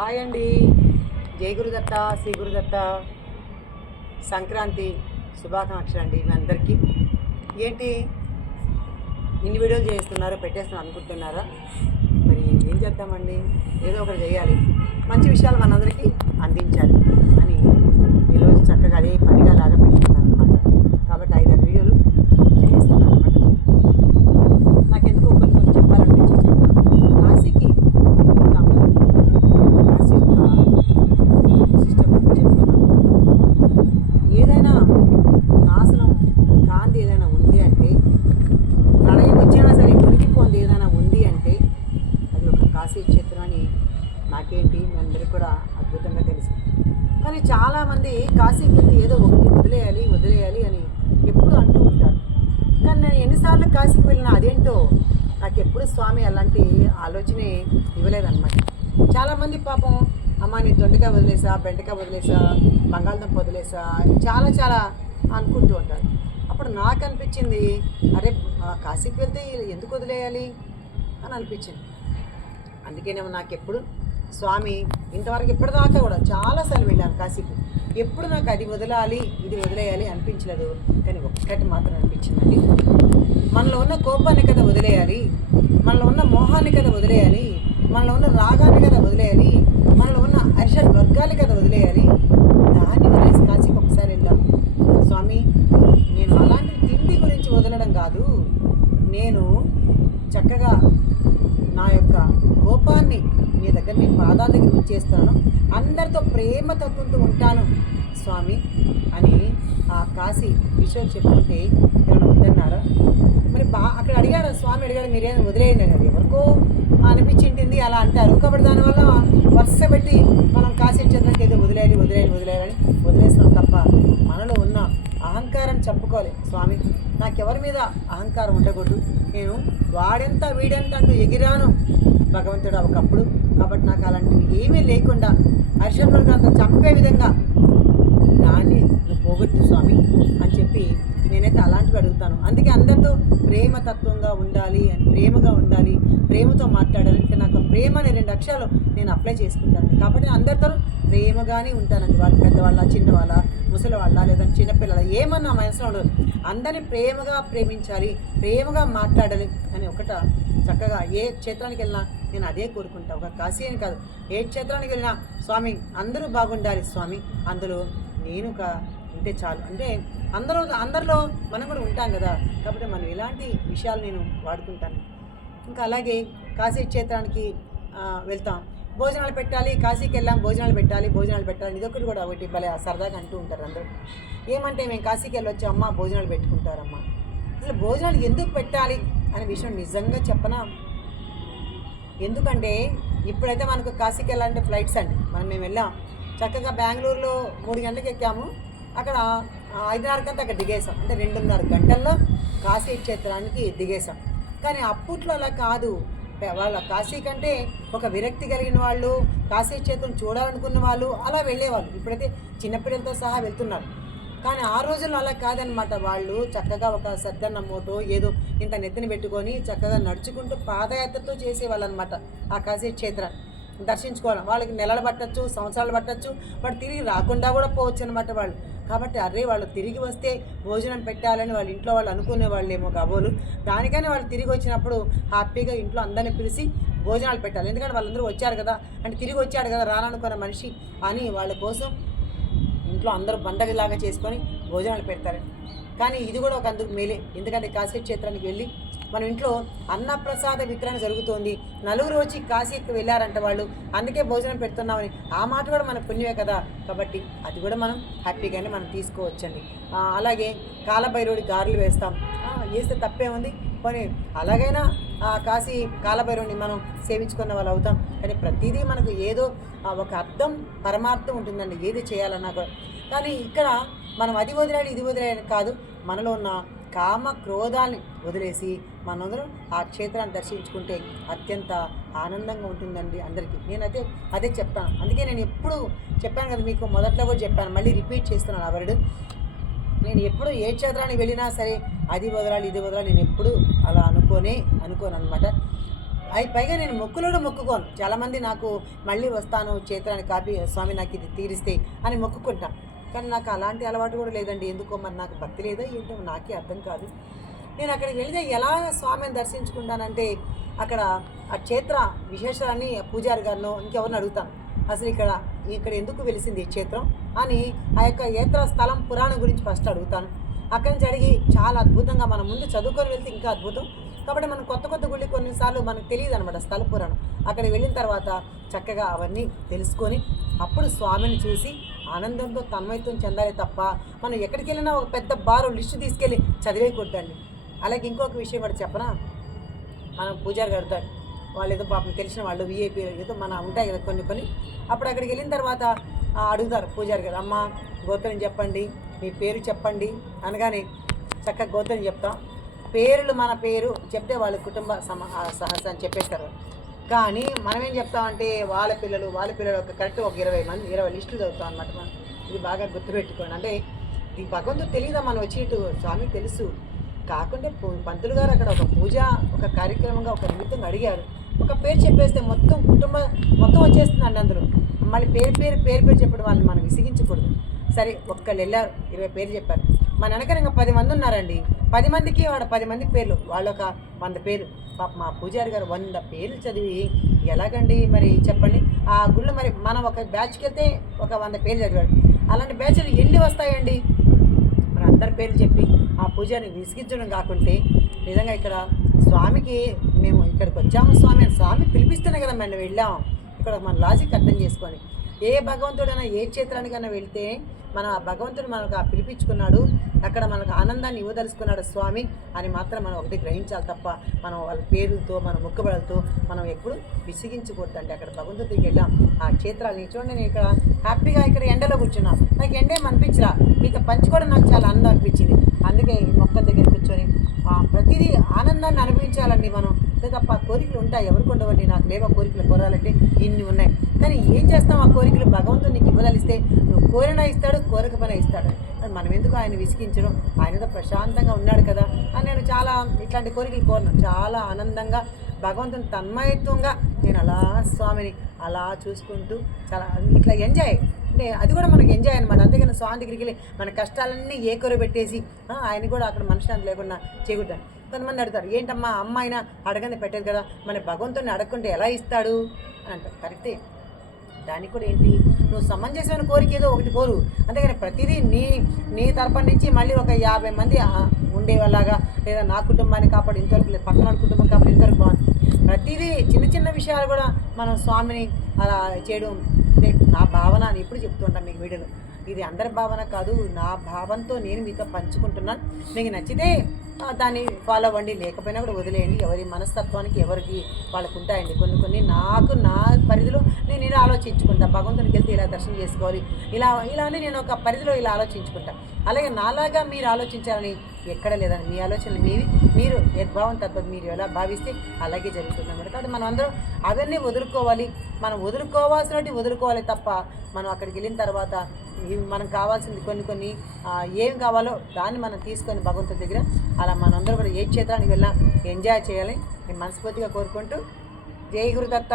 Hi అండి. జై గురుదత్త శ్రీ గురుదత్త. సంక్రాంతి శుభాకాంక్షలు అండి మీ అందరికీ. ఏంటి? ఇన్ని వీడియోలు చేస్తున్నారో పెట్టేస్తున్నారు అనుకుంటున్నారా? మరి ఏం చేద్దామండి? ఏదో ఒకటి చేయాలి. మంచి విషయాలు మనందరికీ అందించాలి అని ఈరోజు చక్కగా అదే పనిగా లాగా పెట్టుకున్నాను అనమాట కాబట్టి ఐదారు వీడియోలు చేస్తాను అనమాట నాకెందుకో కొంచెం చెప్పాలనిపించి చెప్పాను కాశీకి వెళ్తాం కదా. కాశీ యొక్క సిస్టమ్ చెప్తున్నాను ఏదైనా నాశనం కాంతి ఏదైనా ఉంది అంటే ప్రళయం వచ్చినా సరే మునిగిపోంది ఏదైనా ఉంది అంటే అది ఒక కాశీ క్షేత్రం అని నాకేంటి మీ అందరికీ కూడా అద్భుతంగా తెలుసు. కానీ చాలామంది కాశీకి వెళ్తే ఏదో ఒకటి వదిలేయాలి వదిలేయాలి అని ఎప్పుడు అంటూ ఉంటారు. కానీ నేను ఎన్నిసార్లు కాశీకి వెళ్ళినా అదేంటో నాకు ఎప్పుడు స్వామి అలాంటి ఆలోచనే ఇవ్వలేదన్నమాట. చాలామంది పాపం అమ్మ నీ దొండకాయ వదిలేసా బెండకాయ వదిలేసా బంగాళదుంప వదిలేసా చాలా చాలా అనుకుంటూ ఉంటారు. అప్పుడు నాకు అనిపించింది అరే కాశీకి వెళ్తే ఎందుకు వదిలేయాలి అని అనిపించింది. అందుకేనేమో నాకు ఎప్పుడు స్వామి ఇంతవరకు ఇప్పటిదాకా కూడా చాలాసార్లు వెళ్ళాను కాశీకి. ఎప్పుడు నాకు అది వదలాలి ఇది వదిలేయాలి అనిపించలేదు. కానీ ఒక్కటి మాత్రం అనిపించిందండి. మనలో ఉన్న కోపాన్ని కదా వదిలేయాలి మనలో ఉన్న మోహాన్ని కదా వదిలేయాలి మనలో ఉన్న రాగాన్ని కదా వదిలేయాలి. మనలో ఉన్న అరిషడ్ వర్గాలు కదా వదిలేయాలి. దాన్ని వదిలేసి కాశీకి ఒకసారి వెళ్దాం. స్వామి నేను అలాంటి తిండి గురించి వదలడం కాదు. నేను చక్కగా నా యొక్క కోపాన్ని మీ దగ్గర నేను పాదాల దగ్గర ఉంచేస్తాను. అందరితో ప్రేమ తత్వంతో ఉంటాను స్వామి అని ఆ కాశీ విషయం చెప్పుకుంటే వద్దన్నారు మరి బా అక్కడ అడిగాడు స్వామి అడిగాడు మీరేం వదిలేయండి అది ఎవరికో అనిపించింటింది అలా అంటారు. కాబట్టి దానివల్ల వరుస పెట్టి మనం కాశీ చంద్రకి ఏదో వదిలేయాలి వదిలేయాలి వదిలేయాలని వదిలేస్తున్నాం తప్ప మనలో ఉన్న అహంకారం చెప్పుకోవాలి. స్వామి నాకెవరి మీద అహంకారం ఉండకూడదు. నేను వాడెంత వీడెంత అంటూ ఎగిరాను భగవంతుడు ఒకప్పుడు. కాబట్టి నాకు అలాంటివి ఏమీ లేకుండా హర్షవర్గంతో చంపే విధంగా దాన్ని నువ్వు పోగొట్టు స్వామి అని చెప్పి నేనైతే అలాంటివి అడుగుతాను. అందుకే అందరితో ప్రేమతత్వంగా ఉండాలి అని ప్రేమగా ఉండాలి ప్రేమతో మాట్లాడాలి నాకు ప్రేమ అనే రెండు అక్షరాలు నేను అప్లై చేసుకుంటాను. కాబట్టి నేను అందరితో ప్రేమగానే ఉంటానండి. వాళ్ళు పెద్దవాళ్ళ చిన్నవాళ్ళ ముసలి వాళ్ళ చిన్నపిల్లల ఏమన్నా మనసులో ఉండదు. అందరినీ ప్రేమగా ప్రేమించాలి ప్రేమగా మాట్లాడాలి అని ఒకట చక్కగా ఏ క్షేత్రానికి వెళ్ళినా నేను అదే కోరుకుంటా. ఒక కాశీ అని కాదు. ఏ క్షేత్రానికి వెళ్ళినా స్వామి అందరూ బాగుండాలి స్వామి. అందులో నేను ఒక ఉంటే చాలు. అంటే అందరూ అందరిలో మనం కూడా ఉంటాం కదా. కాబట్టి మనం ఇలాంటి విషయాలు నేను వాడుకుంటాను. ఇంకా అలాగే కాశీ క్షేత్రానికి వెళ్తాం. భోజనాలు పెట్టాలి కాశీకి వెళ్ళాం భోజనాలు పెట్టాలి భోజనాలు పెట్టాలి. ఇదొకటి కూడా ఒకటి భలే సరదాగా అంటూ ఉంటారు అందరూ. ఏమంటే మేము కాశీకి వెళ్ళొచ్చు అమ్మ భోజనాలు పెట్టుకుంటారమ్మా. అసలు భోజనాలు ఎందుకు పెట్టాలి అనే విషయం నిజంగా చెప్పనా? ఎందుకంటే ఇప్పుడైతే మనకు కాశీకి వెళ్ళాలంటే ఫ్లైట్స్ అండి. మనం మేము వెళ్ళాం. చక్కగా బెంగళూరులో మూడు గంటలకు ఎక్కాము. అక్కడ ఐదున్నర ఐదున్నరకంతా అక్కడ దిగేసాం అంటే రెండున్నర గంటల్లో కాశీ క్షేత్రానికి దిగేసాం కానీ అప్పట్లో అలా కాదు. వాళ్ళ కాశీ కంటే ఒక విరక్తి కలిగిన వాళ్ళు కాశీ క్షేత్రం చూడాలనుకున్న వాళ్ళు అలా వెళ్ళేవాళ్ళు. ఇప్పుడైతే చిన్నపిల్లలతో సహా వెళ్తున్నారు. కానీ ఆ రోజుల్లో అలా కాదనమాట వాళ్ళు. చక్కగా ఒక సద్దన్న మోటో ఏదో ఇంత నెత్తిన పెట్టుకొని చక్కగా నడుచుకుంటూ పాదయాత్రతో చేసేవాళ్ళు అనమాట ఆ కాశీ క్షేత్రాన్ని దర్శించుకోవాలి. వాళ్ళకి నెలలు పట్టచ్చు సంవత్సరాలు పట్టచ్చు వాడు తిరిగి రాకుండా కూడా పోవచ్చు అనమాట వాళ్ళు. కాబట్టి అరే వాళ్ళు తిరిగి వస్తే భోజనం పెట్టాలని వాళ్ళ ఇంట్లో వాళ్ళు అనుకునే వాళ్ళేమో కాబోలు. దానికని వాళ్ళు తిరిగి వచ్చినప్పుడు హ్యాపీగా ఇంట్లో అందరిని పిలిచి భోజనాలు పెట్టాలి. ఎందుకంటే వాళ్ళందరూ వచ్చారు కదా. అంటే తిరిగి వచ్చాడు కదా రాననుకున్న మనిషి అని వాళ్ళ కోసం ఇంట్లో అందరూ పండగలాగా చేసుకొని భోజనాలు పెడతారు. కానీ ఇది కూడా ఒక అందుకు మేలే. ఎందుకంటే కాశీ క్షేత్రానికి వెళ్ళి మన ఇంట్లో అన్నప్రసాద వితరణ జరుగుతోంది. నలుగురు వచ్చి కాశీకి వెళ్ళారంట వాళ్ళు. అందుకే భోజనం పెడుతున్నామని. ఆ మాట కూడా మన పుణ్యమే కదా. కాబట్టి అది కూడా మనం హ్యాపీగానే మనం తీసుకోవచ్చండి. అలాగే కాలభైరవుడి గారెలు వేస్తాం. వేస్తే తప్పే ఉంది పోనీ అలాగైనా ఆ కాశీ కాలభైరవుని మనం సేవించుకున్న వాళ్ళు అవుతాం. కానీ ప్రతిదీ మనకు ఏదో ఒక అర్థం పరమార్థం ఉంటుందండి. ఏది చేయాలన్నా కూడా. కానీ ఇక్కడ మనం అది వదిలేడు ఇది వదిలేయడం కాదు. మనలో ఉన్న కామ క్రోధాన్ని వదిలేసి మనందరం ఆ క్షేత్రాన్ని దర్శించుకుంటే అత్యంత ఆనందంగా ఉంటుందండి అందరికీ. నేనైతే అదే చెప్తాను. అందుకే నేను ఎప్పుడు చెప్పాను కదా మీకు మొదట్లో కూడా చెప్పాను. మళ్ళీ రిపీట్ చేస్తున్నాను ఆ వర్డ్. నేను ఎప్పుడు ఏ క్షేత్రానికి వెళ్ళినా సరే అది వదలాలి ఇది వదలాలి నేను ఎప్పుడు అలా అనుకోనే అనుకోను అనమాట అవి పైగా నేను మొక్కులోడు మొక్కుకోను. చాలామంది నాకు మళ్ళీ వస్తాను చేతులని కాపీ స్వామి నాకు ఇది తీరిస్తే అని మొక్కుకుంటా. కానీ నాకు అలాంటి అలవాటు కూడా లేదండి. ఎందుకో మరి నాకు భక్తి లేదా ఏంటో నాకే అర్థం కాదు. నేను అక్కడికి వెళితే ఎలా స్వామిని దర్శించుకుంటానంటే అక్కడ ఆ క్షేత్ర విశేషాన్ని పూజారి గారినో ఇంకెవరిని అడుగుతాను. అసలు ఇక్కడ ఇక్కడ ఎందుకు వెలిసింది ఈ క్షేత్రం అని ఆ యొక్క యాత్ర స్థలం పురాణం గురించి ఫస్ట్ అడుగుతాను. అక్కడి నుంచి అడిగి చాలా అద్భుతంగా మనం ముందు చదువుకొని వెళ్తే ఇంకా అద్భుతం. కాబట్టి మనం కొత్త కొత్త గుళ్ళు కొన్నిసార్లు మనకు తెలియదు అనమాట స్థల పురాణం. అక్కడికి వెళ్ళిన తర్వాత చక్కగా అవన్నీ తెలుసుకొని అప్పుడు స్వామిని చూసి ఆనందంతో తన్మయత్వం చెందాలి తప్ప మనం ఎక్కడికి వెళ్ళినా ఒక పెద్ద బారు లిస్టు తీసుకెళ్ళి చదివేయకూడదండి. అలాగే ఇంకొక విషయం కూడా చెప్పనా? మనం పూజారి కడతాడు వాళ్ళు ఏదో పాపం తెలిసిన వాళ్ళు విఐపీ ఏదో మన ఉంటాయి కదా కొన్ని కొన్ని. అప్పుడు అక్కడికి వెళ్ళిన తర్వాత అడుగుతారు పూజారి గారు అమ్మ గోత్రం చెప్పండి మీ పేరు చెప్పండి అనగానే చక్కగా గోత్రం చెప్తాం. పేర్లు మన పేరు చెప్తే వాళ్ళ కుటుంబ సమ ఆ అని చెప్పేస్తారు. కానీ మనం ఏం చెప్తామంటే వాళ్ళ పిల్లలు వాళ్ళ పిల్లలు ఒక కరెక్ట్ ఒక ఇరవై మంది ఇరవై లిస్టులు చదువుతాం అనమాట మనం. ఇది బాగా గుర్తుపెట్టుకోండి. అంటే ఈ భగవంతుడు తెలియదా మనం వచ్చి ఇటు? స్వామి తెలుసు. కాకుండా పూ- పంతులు గారు అక్కడ ఒక పూజ ఒక కార్యక్రమంగా ఒక నిమిత్తం అడిగారు. ఒక పేరు చెప్పేస్తే మొత్తం కుటుంబం మొత్తం వచ్చేస్తుందండి అందరూ మళ్ళీ పేరు పేరు పేరు పేరు చెప్పడం వాళ్ళని మనం విసిగించకూడదు. సరే ఒక్కళ్ళు వెళ్ళారు ఇరవై పేరు చెప్పారు. మన వెనక ఇంకా పది మంది ఉన్నారండి. పది మందికి వాడు పది మంది పేర్లు. వాళ్ళు ఒక వంద పేరు పాప మా పూజారి గారు వంద పేర్లు చదివి ఎలాగండి మరి చెప్పండి? ఆ గుళ్ళు మరి మనం ఒక బ్యాచ్కి వెళ్తే ఒక వంద పేర్లు చదివాడు. అలాంటి బ్యాచ్లు ఎన్ని వస్తాయండి? మరి అందరి పేర్లు చెప్పి ఆ పూజారిని విసిగించడం కాకుంటే నిజంగా ఇక్కడ స్వామికి మేము ఇక్కడికి వచ్చాము స్వామి స్వామి పిలిపిస్తేనే కదా మనం వెళ్ళాము ఇక్కడ మన లాజిక్ అర్థం చేసుకొని ఏ భగవంతుడైనా ఏ క్షేత్రానికైనా వెళితే మనం ఆ భగవంతుడు మనకు ఆ పిలిపించుకున్నాడు అక్కడ మనకు ఆనందాన్ని ఇవ్వదలుచుకున్నాడు స్వామి అని మాత్రం మనం ఒకటి గ్రహించాలి తప్ప మనం వాళ్ళ పేరుతో మన మొక్కుబడులతో మనం ఎప్పుడు విసిగించకూడదండి. అక్కడ భగవంతుడికి వెళ్ళాం ఆ క్షేత్రాలని చూడండి నేను ఇక్కడ హ్యాపీగా ఇక్కడ ఎండలో కూర్చున్నాం. నాకు ఎండే అనిపించరా మీతో పంచుకోవడం నాకు చాలా ఆనందం అనిపించింది. అందుకే ఈ మొక్కల దగ్గర కూర్చొని ప్రతిదీ ఆనందాన్ని అనుభవించాలండి మనం. అంతే తప్ప కోరికలు ఉంటాయి ఎవరికి ఉండవండి నాకు లేవా కోరికలు? కోరాలంటే ఇన్ని ఉన్నాయి. కానీ ఏం చేస్తాం ఆ కోరికలు? భగవంతుడు నీకు ఇవ్వదలిస్తే నువ్వు కోరినా ఇస్తాడు కోరకపోయినా ఇస్తాడు. మరి మనం ఎందుకు ఆయన విసిగించడం? ఆయనతో ప్రశాంతంగా ఉన్నాడు కదా అని నేను చాలా ఇట్లాంటి కోరికలు కోరను. చాలా ఆనందంగా భగవంతుని తన్మయత్వంగా నేను అలా స్వామిని అలా చూసుకుంటూ చాలా ఇట్లా ఎంజాయ్ అంటే అది కూడా మనకు ఎంజాయ్ అనమాట అందుకని స్వామి దగ్గరికి వెళ్ళి మన కష్టాలన్నీ ఏకొర పెట్టేసి ఆయన కూడా అక్కడ మనశ్శాంతి లేకుండా చేయకూడదు కొంతమంది అడుగుతారు ఏంటమ్మా అమ్మాయినా అడగని పెట్టేది కదా మన భగవంతుని అడగకుంటే ఎలా ఇస్తాడు? అని అంటారు. కరెక్టే. దానికి కూడా ఏంటి నువ్వు సమంజసమైన కోరిక ఏదో ఒకటి కోరు. అంతేగాని ప్రతిదీ నీ నీ తరపు నుంచి మళ్ళీ ఒక యాభై మంది ఉండేవాళ్ళగా లేదా నా కుటుంబాన్ని కాపాడు ఇంతవరకు లేదు పక్కన వాళ్ళ కుటుంబం కాపాడు ఇంతవరకు బాగుంది. ప్రతిదీ చిన్న చిన్న విషయాలు కూడా మనం స్వామిని అలా చేయడం నా భావన అని ఎప్పుడు చెప్తుంటాను మీకు వీడియోలో. ఇది అందరి భావన కాదు నా భావంతో నేను మీతో పంచుకుంటున్నాను. మీకు నచ్చితే దాన్ని ఫాలో అవ్వండి. లేకపోయినా కూడా వదిలేయండి. ఎవరి మనస్తత్వానికి ఎవరికి వాళ్ళకు ఉంటాయండి కొన్ని కొన్ని నాకు నా పరిధిలో నేను ఇలా ఆలోచించుకుంటా. భగవంతునికి వెళ్తే ఇలా దర్శనం చేసుకోవాలి. ఇలా ఇలానే నేను ఒక పరిధిలో ఇలా ఆలోచించుకుంటా. అలాగే నాలాగా మీరు ఆలోచించాలని ఎక్కడ లేదని మీ ఆలోచనలు మీవి. మీరు యద్భావం తత్వం మీరు ఎలా భావిస్తే అలాగే జరుగుతుంది కాబట్టి మనం అందరం అవన్నీ వదులుకోవాలి. మనం వదులుకోవాల్సినవి వదులుకోవాలి తప్ప మనం అక్కడికి వెళ్ళిన తర్వాత మనకు కావాల్సింది కొన్ని కొన్ని ఏం కావాలో దాన్ని మనం తీసుకొని భగవంతుడి దగ్గర అలా మనందరూ కూడా ఏ క్షేత్రానికి వెళ్ళాం ఎంజాయ్ చేయాలి. నేను మనస్ఫూర్తిగా కోరుకుంటూ జై గురుదత్త.